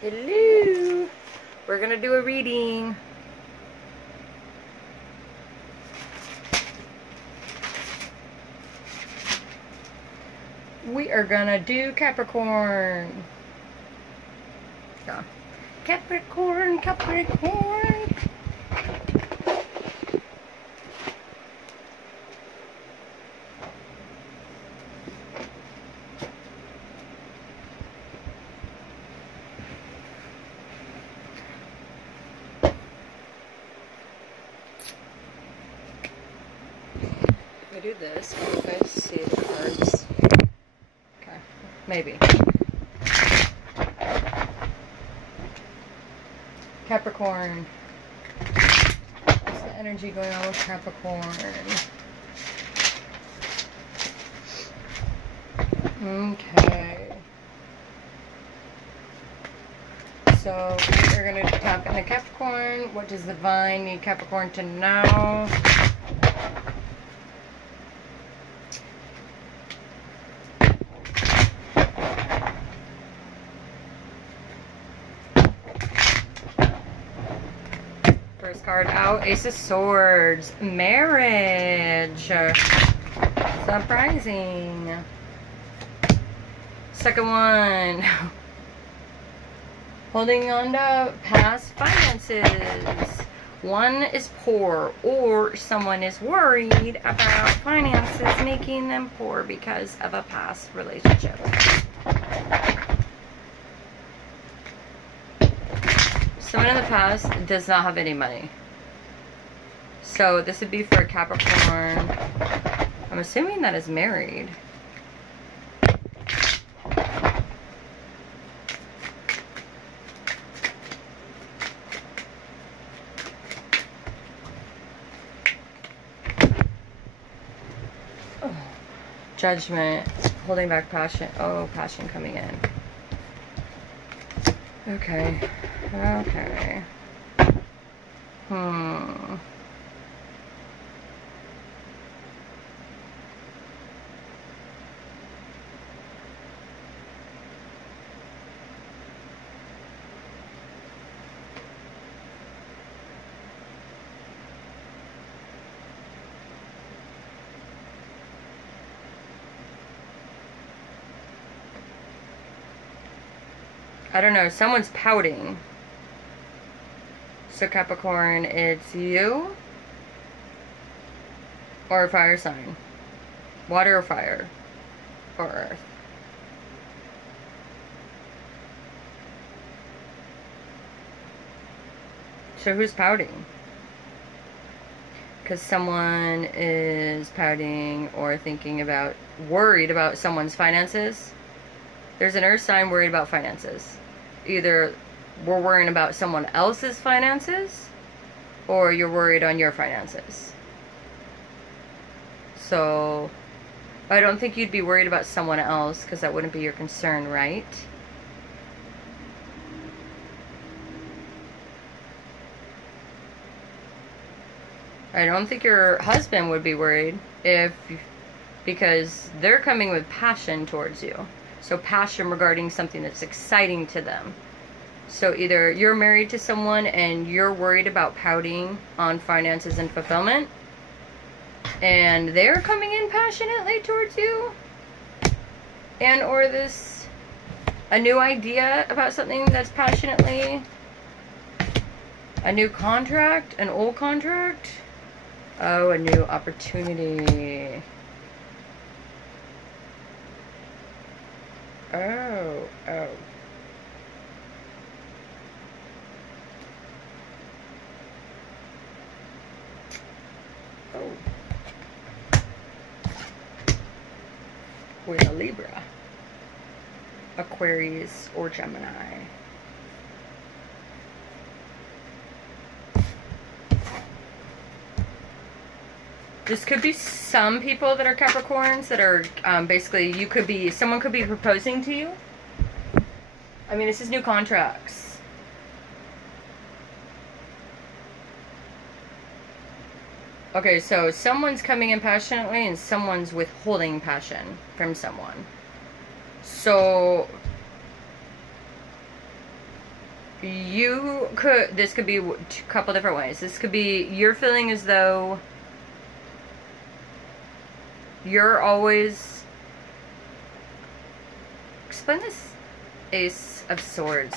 Hello. We're gonna do a reading. We are gonna do Capricorn. Yeah. Capricorn, Capricorn. I do this. Can you guys see the cards? Okay, maybe. Capricorn. What's the energy going on with Capricorn? Okay. So we're going to tap into Capricorn. What does the divine need Capricorn to know? First card out, Ace of Swords. Marriage. Surprising. Second one. Holding on to past finances. One is poor, or someone is worried about finances making them poor because of a past relationship. Someone in the past does not have any money. So this would be for a Capricorn. I'm assuming that is married. Oh. Judgment. Holding back passion. Oh, passion coming in. Okay. Okay. I don't know. Someone's pouting. So Capricorn, it's you or a fire sign. Water or fire or earth. So who's pouting? Because someone is pouting or thinking about, worried about someone's finances. There's an earth sign worried about finances. Either we're worrying about someone else's finances, or you're worried on your finances. So, I don't think you'd be worried about someone else, because that wouldn't be your concern, right? I don't think your husband would be worried because they're coming with passion towards you. So passion regarding something that's exciting to them. So either you're married to someone and you're worried about pouting on finances and fulfillment, and they're coming in passionately towards you, and or a new idea about something that's passionately, a new contract, an old contract, oh, a new opportunity. Oh. With a Libra, Aquarius, or Gemini. This could be some people that are Capricorns that are basically, someone could be proposing to you. I mean, this is new contracts. Okay, so someone's coming in passionately and someone's withholding passion from someone. So this could be a couple different ways. This could be you're feeling as though you're always, explain this Ace of Swords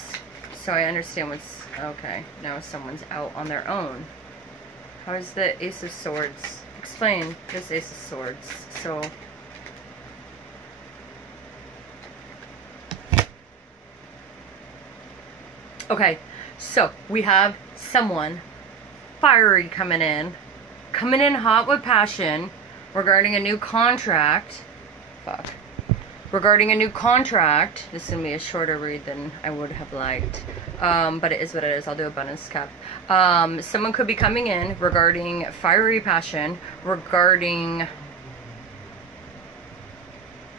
so I understand what's, okay, now someone's out on their own. How is the Ace of Swords? Explain this Ace of Swords. So okay, so we have someone fiery coming in hot with passion regarding a new contract. Fuck. Regarding a new contract. This is going to be a shorter read than I would have liked. But it is what it is. I'll do abundance cap. Someone could be coming in regarding fiery passion, regarding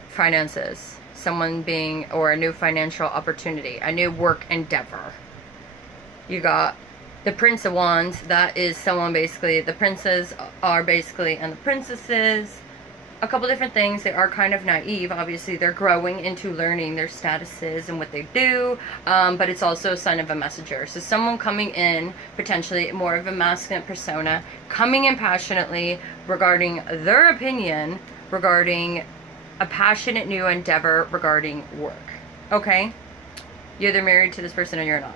finances. Someone being, or a new financial opportunity, a new work endeavor. You got the Prince of Wands. That is someone basically, the princes are basically, and the princesses, a couple different things. They are kind of naive. Obviously, they're growing into learning their statuses and what they do. But it's also a sign of a messenger. So someone coming in, potentially more of a masculine persona, coming in passionately regarding their opinion, regarding a passionate new endeavor regarding work. Okay? You're either married to this person or you're not.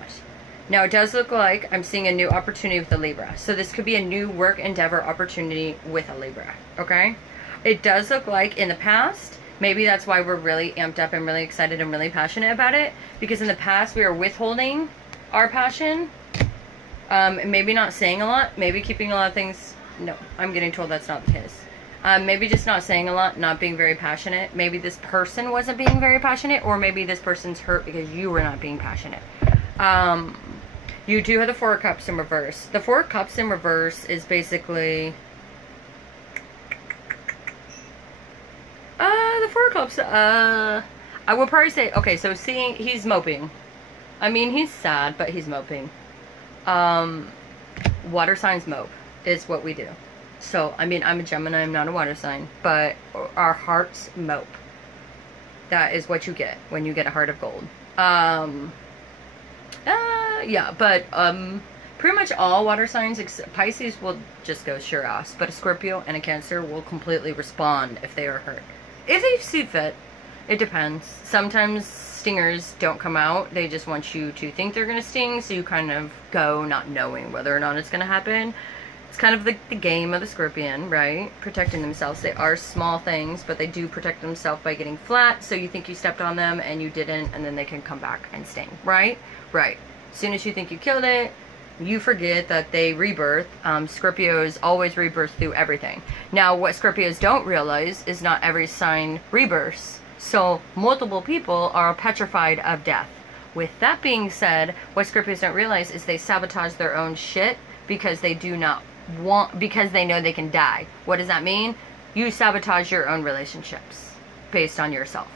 Now, it does look like I'm seeing a new opportunity with a Libra. So this could be a new work endeavor opportunity with a Libra. Okay? It does look like in the past, maybe that's why we're really amped up and really excited and really passionate about it. Because in the past, we were withholding our passion. Maybe not saying a lot. Maybe keeping a lot of things. No, I'm getting told that's not the case. Maybe just not saying a lot, not being very passionate. Maybe this person wasn't being very passionate, or maybe this person's hurt because you were not being passionate. You do have the Four of Cups in reverse. The Four of Cups in reverse is basically... the Four of Cups, I would probably say, okay, so seeing, he's moping. I mean, he's sad, but he's moping. Water signs mope is what we do. So, I mean, I'm a Gemini, I'm not a water sign, but our hearts mope. That is what you get when you get a heart of gold. Yeah, but, pretty much all water signs, Pisces will just go sure ass, but a Scorpio and a Cancer will completely respond if they are hurt. If they see fit, it depends. Sometimes stingers don't come out. They just want you to think they're going to sting, so you kind of go not knowing whether or not it's going to happen. It's kind of the game of the Scorpion, right? Protecting themselves. They are small things, but they do protect themselves by getting flat, so you think you stepped on them and you didn't, and then they can come back and sting, right? Right. As soon as you think you killed it, you forget that they rebirth. Scorpios always rebirth through everything. Now, what Scorpios don't realize is not every sign rebirths. So, multiple people are petrified of death. With that being said, what Scorpios don't realize is they sabotage their own shit because they do not want, because they know they can die. What does that mean? You sabotage your own relationships based on yourself.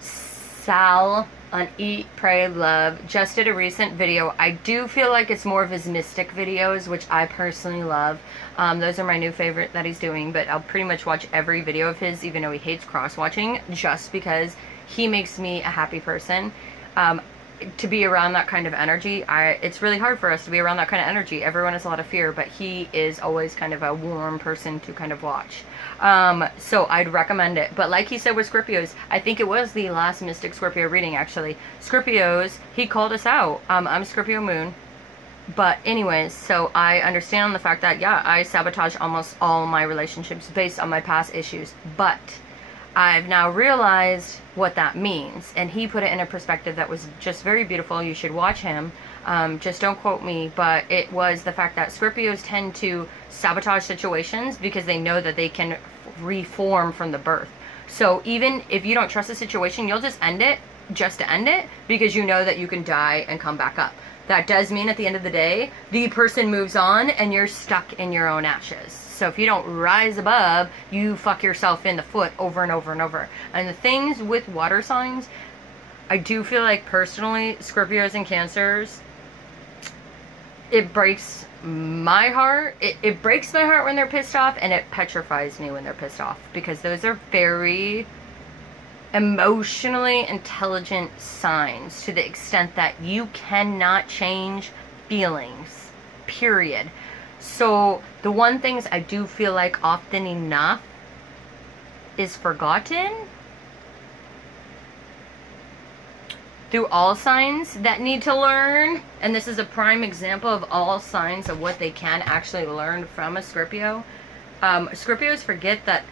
Sal on Eat, Pray, Love just did a recent video. I do feel like it's more of his mystic videos, which I personally love. Those are my new favorite that he's doing, but I'll pretty much watch every video of his, even though he hates cross-watching, just because he makes me a happy person. To be around that kind of energy, it's really hard for us to be around that kind of energy. Everyone has a lot of fear, but he is always kind of a warm person to kind of watch. So I'd recommend it. But like he said with Scorpios, I think it was the last Mystic Scorpio reading, actually. Scorpios, he called us out. I'm Scorpio Moon. But anyways, so I understand the fact that, yeah, I sabotage almost all my relationships based on my past issues. But I've now realized what that means, and he put it in a perspective that was just very beautiful. You should watch him. Just don't quote me, but it was the fact that Scorpios tend to sabotage situations because they know that they can reform from the birth. So even if you don't trust the situation, you'll just end it just to end it because you know that you can die and come back up. That does mean at the end of the day, the person moves on and you're stuck in your own ashes. So if you don't rise above, you fuck yourself in the foot over and over and over. And the things with water signs, I do feel like personally, Scorpios and Cancers, it breaks my heart. It breaks my heart when they're pissed off, and it petrifies me when they're pissed off. Because those are very emotionally intelligent signs to the extent that you cannot change feelings, period. So the one things I do feel like often enough is forgotten through all signs that need to learn, and this is a prime example of all signs of what they can actually learn from a Scorpio. Scorpios forget that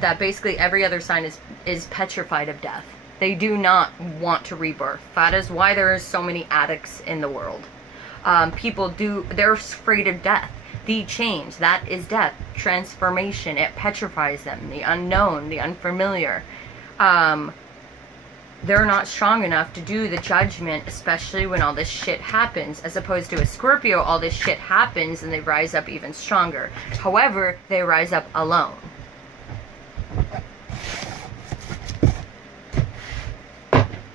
that basically every other sign is petrified of death. They do not want to rebirth. That is why there are so many addicts in the world. They're afraid of death. The change, that is death. Transformation, it petrifies them. The unknown, the unfamiliar. They're not strong enough to do the judgment, especially when all this shit happens. As opposed to a Scorpio, all this shit happens and they rise up even stronger. However, they rise up alone.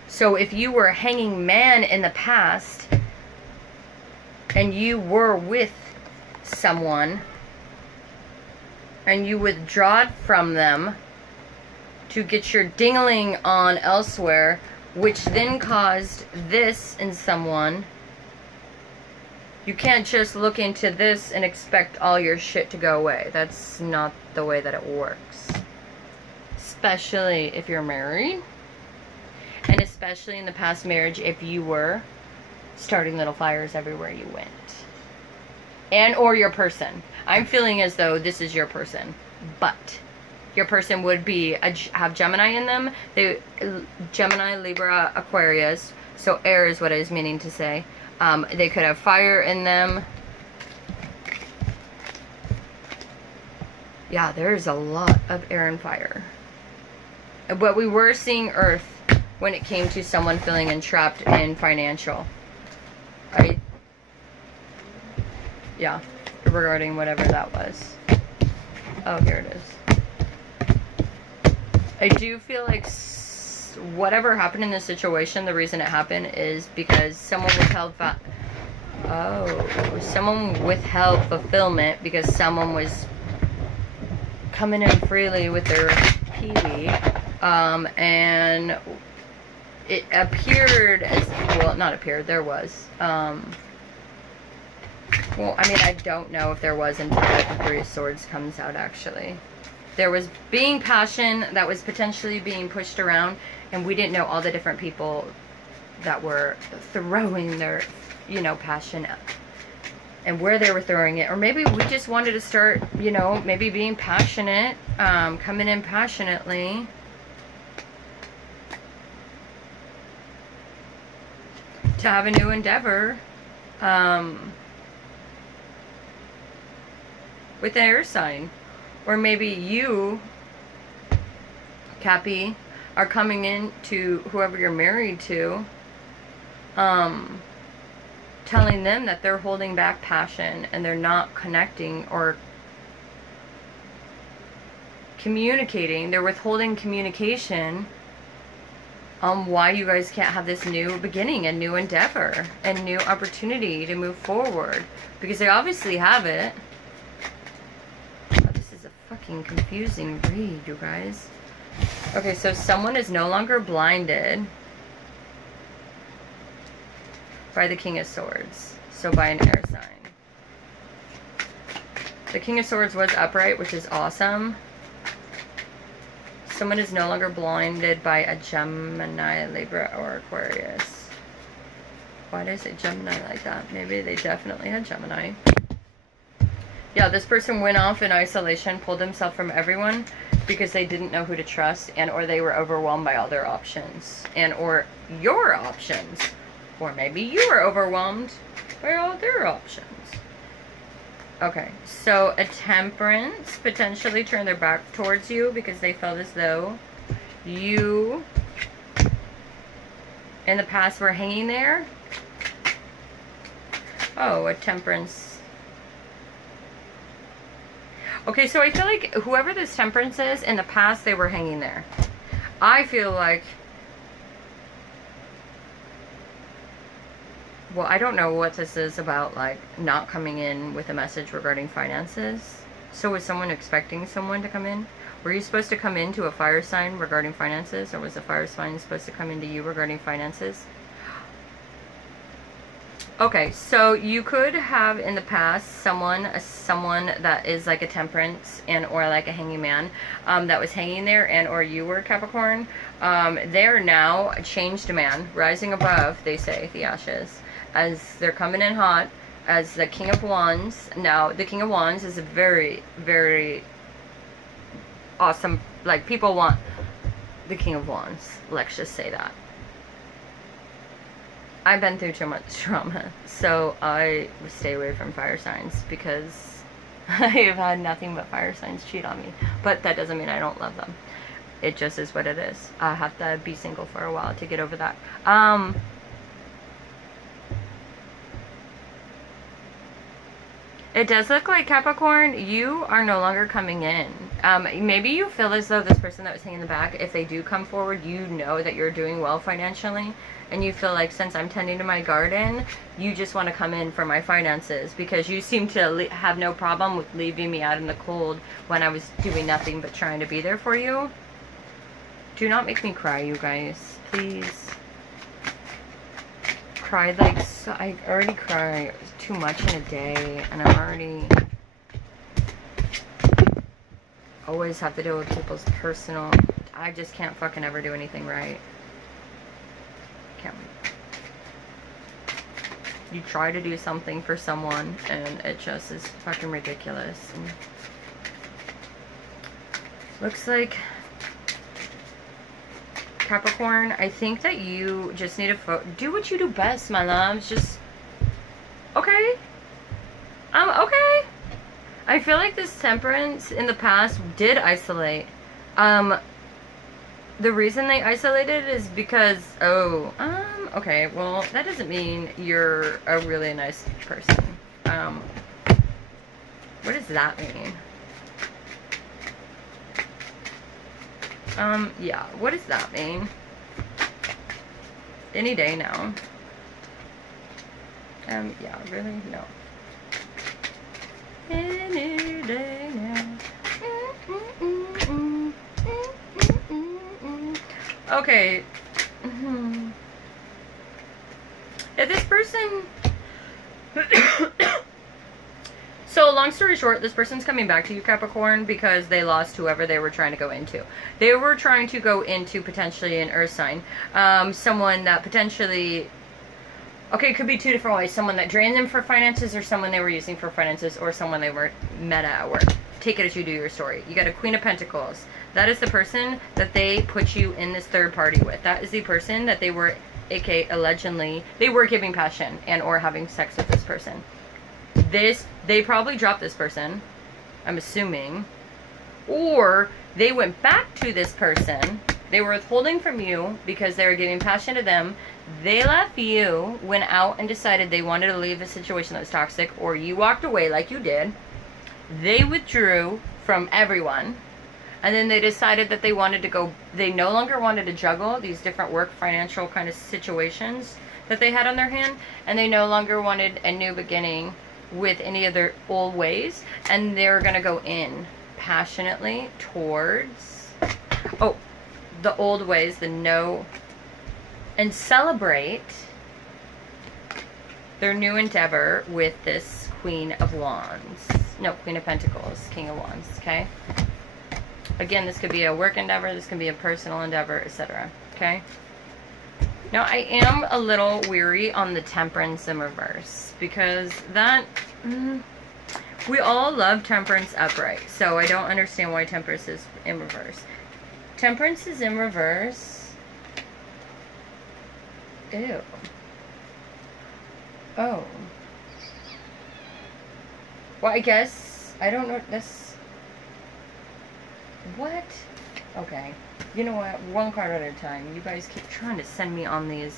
So if you were a hanging man in the past and you were with someone and you withdrawed from them to get your ding-a-ling on elsewhere, which then caused this in someone, you can't just look into this and expect all your shit to go away. That's not the way that it works. Especially if you're married. And especially in the past marriage if you were starting little fires everywhere you went. And or your person. I'm feeling as though this is your person. But your person would be have Gemini in them. Gemini, Libra, Aquarius. So air is what I was meaning to say. They could have fire in them. Yeah, there's a lot of air and fire. But we were seeing earth when it came to someone feeling entrapped in financial. Right? Yeah, regarding whatever that was. Oh, here it is. I do feel like whatever happened in this situation, the reason it happened is because someone withheld someone withheld fulfillment because someone was coming in freely with their peewee, and it appeared as, well, not appeared, there was, well, I mean, I don't know if there was until the Three of Swords comes out, actually. There was being passion that was potentially being pushed around, and we didn't know all the different people that were throwing their, you know, passion out, and where they were throwing it. Or maybe we just wanted to start, you know, maybe being passionate, coming in passionately. To have a new endeavor, with the air sign. Or maybe you, Cappy, are coming in to whoever you're married to, telling them that they're holding back passion and they're not connecting or communicating. They're withholding communication on why you guys can't have this new beginning, a new endeavor, a new opportunity to move forward. Because they obviously have it. Fucking confusing read, you guys. Okay, so someone is no longer blinded by the King of Swords. So by an air sign. The King of Swords was upright, which is awesome. Someone is no longer blinded by a Gemini, Libra, or Aquarius. Why did I say Gemini like that? Maybe they definitely had Gemini. Yeah, this person went off in isolation, pulled themselves from everyone because they didn't know who to trust, and or they were overwhelmed by all their options, and or your options. Or maybe you were overwhelmed by all their options. Okay, so a Temperance potentially turned their back towards you because they felt as though you in the past were hanging there. Oh, a Temperance. Okay, so I feel like whoever this Temperance is, in the past they were hanging there. I feel like, well, I don't know what this is about, like, not coming in with a message regarding finances. So was someone expecting someone to come in? Were you supposed to come into a fire sign regarding finances, or was a fire sign supposed to come into you regarding finances? Okay, so you could have in the past someone that is like a temperance and or like a hanging man that was hanging there, and or you were Capricorn. They're now a changed man, rising above, they say, the ashes, as they're coming in hot as the King of Wands. Now, the King of Wands is a very, very awesome, like, people want the King of Wands. Let's just say that. I've been through too much trauma, so I stay away from fire signs because I have had nothing but fire signs cheat on me. But that doesn't mean I don't love them. It just is what it is. I have to be single for a while to get over that. It does look like, Capricorn, you are no longer coming in. Maybe you feel as though this person that was hanging in the back, if they do come forward, you know that you're doing well financially. And you feel like, since I'm tending to my garden, you just want to come in for my finances. Because you seem to have no problem with leaving me out in the cold when I was doing nothing but trying to be there for you. Do not make me cry, you guys. Please. Cried like, so, I already cry too much in a day, and I'm already always have to deal with people's personal. I just can't fucking ever do anything right. Can't. You try to do something for someone and it just is fucking ridiculous. And looks like, Capricorn, I think that you just need to do what you do best, my loves. Just, okay. Okay. I feel like this temperance in the past did isolate. The reason they isolated is because, okay, well, that doesn't mean you're a really nice person. What does that mean? Yeah, what does that mean? Any day now. Yeah, really? No. Any day now. Okay. If this person... So, long story short, this person's coming back to you, Capricorn, because they lost whoever they were trying to go into. They were trying to go into, potentially, an earth sign. Someone that potentially... Okay, it could be two different ways. Someone that drained them for finances, or someone they were using for finances, or someone they were met at work. Take it as you do your story. You got a Queen of Pentacles. That is the person that they put you in this third party with. That is the person that they were, aka allegedly, they were giving passion and or having sex with this person. They probably dropped this person, I'm assuming. Or they went back to this person. They were withholding from you because they were giving passion to them. They left you, went out and decided they wanted to leave a situation that was toxic, or you walked away like you did. They withdrew from everyone. And then they decided that they wanted to go, they no longer wanted to juggle these different work, financial kind of situations that they had on their hand. And they no longer wanted a new beginning with any of their old ways. And they're going to go in passionately towards, the old ways, the no, and celebrate their new endeavor with this Queen of Wands. No, Queen of Pentacles, King of Wands, okay? Again, this could be a work endeavor, this could be a personal endeavor, etc. Okay? Now, I am a little weary on the Temperance in reverse, because that... we all love Temperance upright, so I don't understand why Temperance is in reverse. Temperance is in reverse. Ew. Oh. Well, I guess... I don't know this... What? Okay. You know what? One card at a time. You guys keep trying to send me on these.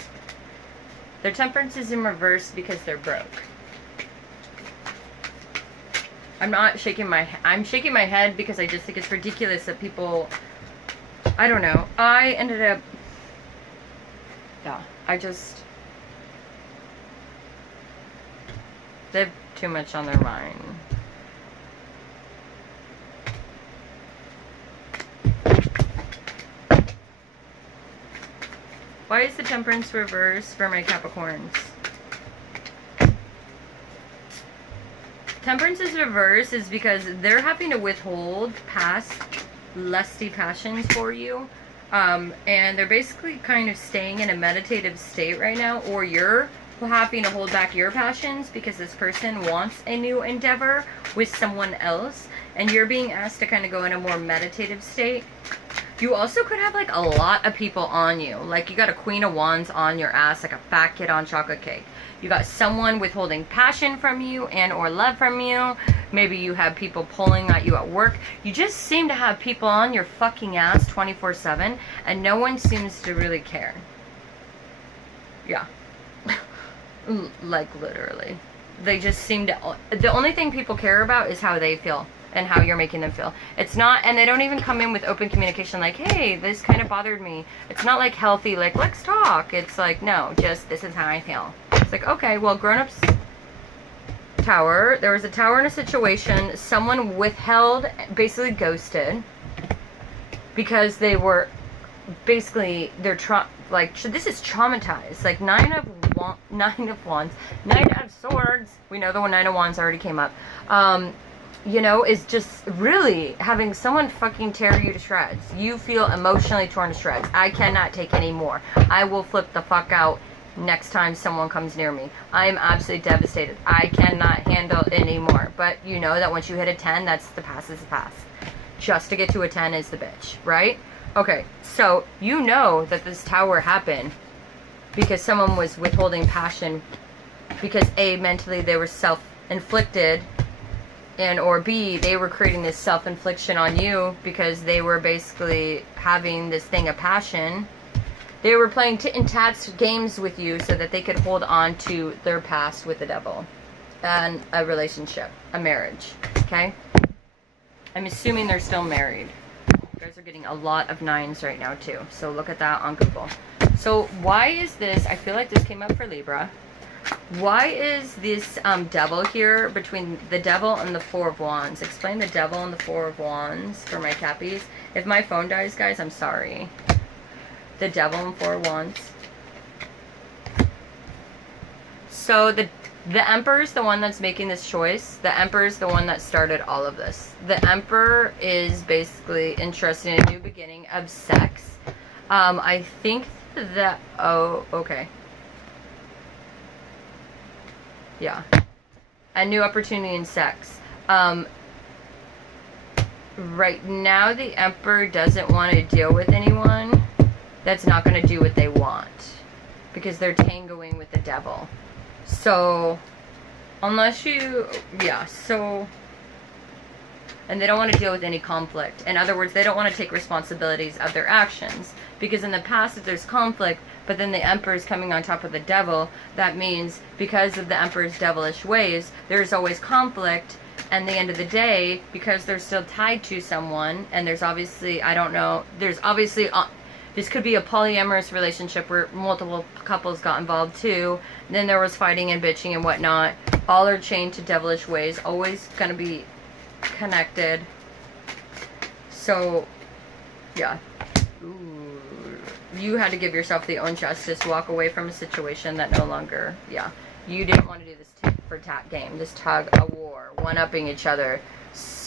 Their temperance is in reverse because they're broke. I'm not shaking my... I'm shaking my head because I just think it's ridiculous that people... I don't know. I ended up... Yeah. I just... They have too much on their mind. Why is the Temperance reverse for my Capricorns? Temperance is reverse is because they're having to withhold past lusty passions for you. And they're basically kind of staying in a meditative state right now, or you're having to hold back your passions because this person wants a new endeavor with someone else, and you're being asked to kind of go in a more meditative state. You also could have like a lot of people on you. Like you got a Queen of Wands on your ass, like a fat kid on chocolate cake. You got someone withholding passion from you and or love from you. Maybe you have people pulling at you at work. You just seem to have people on your fucking ass 24/7 and no one seems to really care. Yeah. Like literally. They just seem to... The only thing people care about is how they feel and how you're making them feel. It's not... And they don't even come in with open communication like, hey, this kind of bothered me. It's not like healthy, like, let's talk. It's like, no, just this is how I feel. It's like, okay, well, grown-ups... Tower. There was a tower in a situation. Someone withheld, basically ghosted, because they were basically, they're like, this is traumatized. Like Nine of Wands, Nine of Swords. We know the one Nine of Wands already came up. You know, is just really having someone fucking tear you to shreds. You feel emotionally torn to shreds. I cannot take any more. I will flip the fuck out next time someone comes near me. I am absolutely devastated. I cannot handle it anymore. But you know that once you hit a 10, that's the pass is the pass. Just to get to a 10 is the bitch, right? Okay, so you know that this tower happened because someone was withholding passion because A, mentally they were self-inflicted, and or B, they were creating this self-infliction on you because they were basically having this thing of passion. They were playing tit and tats games with you so that they could hold on to their past with the devil and a relationship, a marriage, okay? I'm assuming they're still married. You guys are getting a lot of 9s right now too, so look at that on Google. So why is this, I feel like this came up for Libra. Why is this devil here between the devil and the Four of Wands? Explain the devil and the Four of Wands for my Cappies. If my phone dies, guys, I'm sorry. The devil and Four of Wands. So the Emperor's the one that's making this choice. The Emperor's the one that started all of this. The Emperor is basically interested in a new beginning of sex. I think that... Oh, okay. Yeah. A new opportunity in sex. Right now, the Emperor doesn't want to deal with anyone that's not going to do what they want. Because they're tangoing with the devil. So, unless you... Yeah, so... And they don't want to deal with any conflict. In other words, they don't want to take responsibilities of their actions. Because in the past, if there's conflict, but then the Emperor's coming on top of the devil, that means because of the Emperor's devilish ways, there's always conflict. And the end of the day, because they're still tied to someone, and there's obviously, I don't know, there's obviously... This could be a polyamorous relationship where multiple couples got involved too. Then there was fighting and bitching and whatnot. All are chained to devilish ways. Always going to be connected. So, yeah. Ooh. You had to give yourself the own justice. Walk away from a situation that no longer... Yeah. You didn't want to do this tit for tat game. This tug of war. One-upping each other.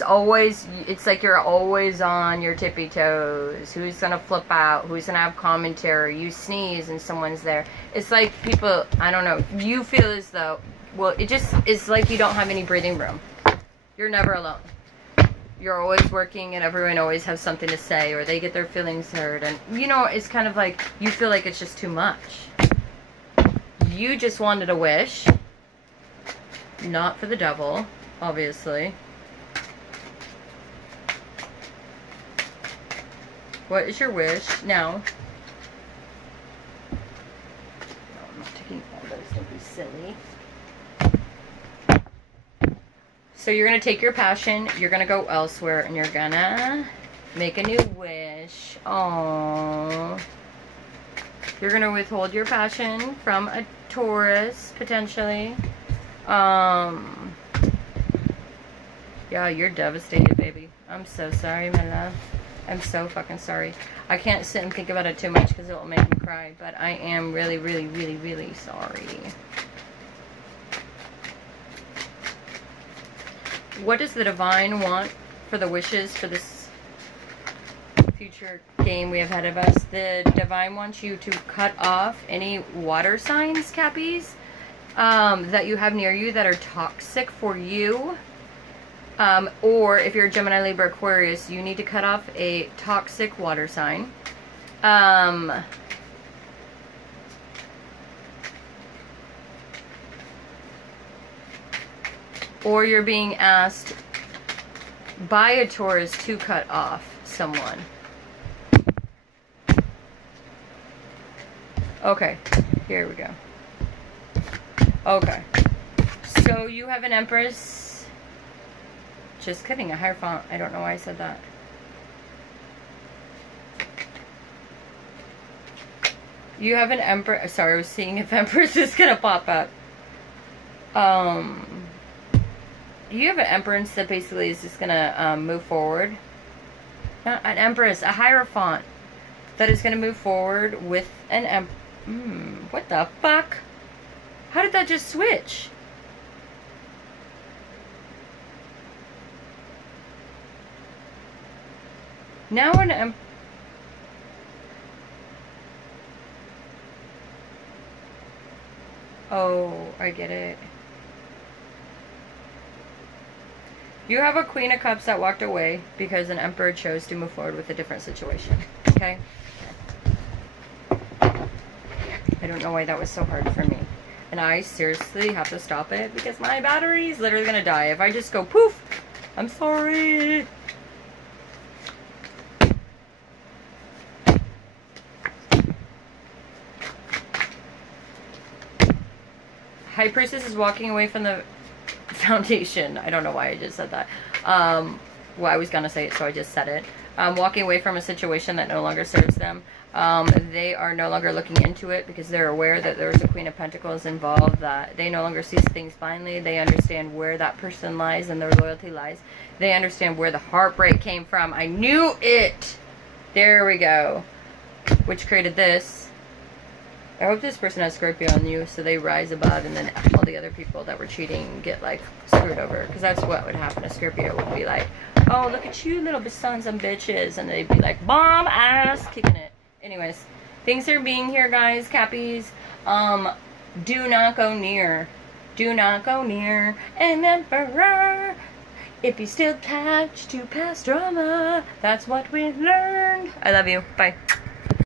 Always, it's like you're always on your tippy toes. Who's gonna flip out? Who's gonna have commentary? You sneeze and someone's there. It's like people, I don't know, you feel as though, well, it just is like you don't have any breathing room. You're never alone. You're always working and everyone always has something to say, or they get their feelings hurt, and you know, it's kind of like you feel like it's just too much. You just wanted a wish, not for the devil, obviously. What is your wish now? No, I'm not taking all those. Don't be silly. So you're going to take your passion, you're going to go elsewhere, and you're going to make a new wish. Oh, you're going to withhold your passion from a Taurus, potentially. Yeah, you're devastated, baby. I'm so sorry, my love. I'm so fucking sorry. I can't sit and think about it too much because it will make me cry, but I am really, really, really, really sorry. What does the divine want for the wishes for this future game we have ahead of us? The divine wants you to cut off any water signs, Cappies, that you have near you that are toxic for you. Or if you're a Gemini, Libra, Aquarius, you need to cut off a toxic water sign. Or you're being asked by a Taurus to cut off someone. Okay, here we go. Okay, so you have an Empress. Just kidding, a Hierophant. I don't know why I said that. You have an Empress. Sorry, I was seeing if Empress is gonna pop up. You have an Empress that basically is just gonna move forward. Not an Empress, a Hierophant that is gonna move forward with an what the fuck? How did that just switch? Now an oh, I get it. You have a Queen of Cups that walked away because an Emperor chose to move forward with a different situation. Okay? I don't know why that was so hard for me. And I seriously have to stop it because my battery is literally going to die. If I just go poof, I'm sorry. High Priestess is walking away from the foundation. I don't know why I just said that. Well, I was going to say it, so I just said it. Walking away from a situation that no longer serves them. They are no longer looking into it because they're aware that there's a Queen of Pentacles involved, that they no longer see things blindly. They understand where that person lies and their loyalty lies. They understand where the heartbreak came from. I knew it! There we go. Which created this. I hope this person has Scorpio on you, so they rise above, and then all the other people that were cheating get, like, screwed over. Because that's what would happen. A Scorpio would be like, oh, look at you little sons and bitches. And they'd be like, bomb ass, kicking it. Anyways, thanks for being here, guys, Cappies. Do not go near. Do not go near an Emperor. If you still catch to past drama, that's what we learned. I love you. Bye.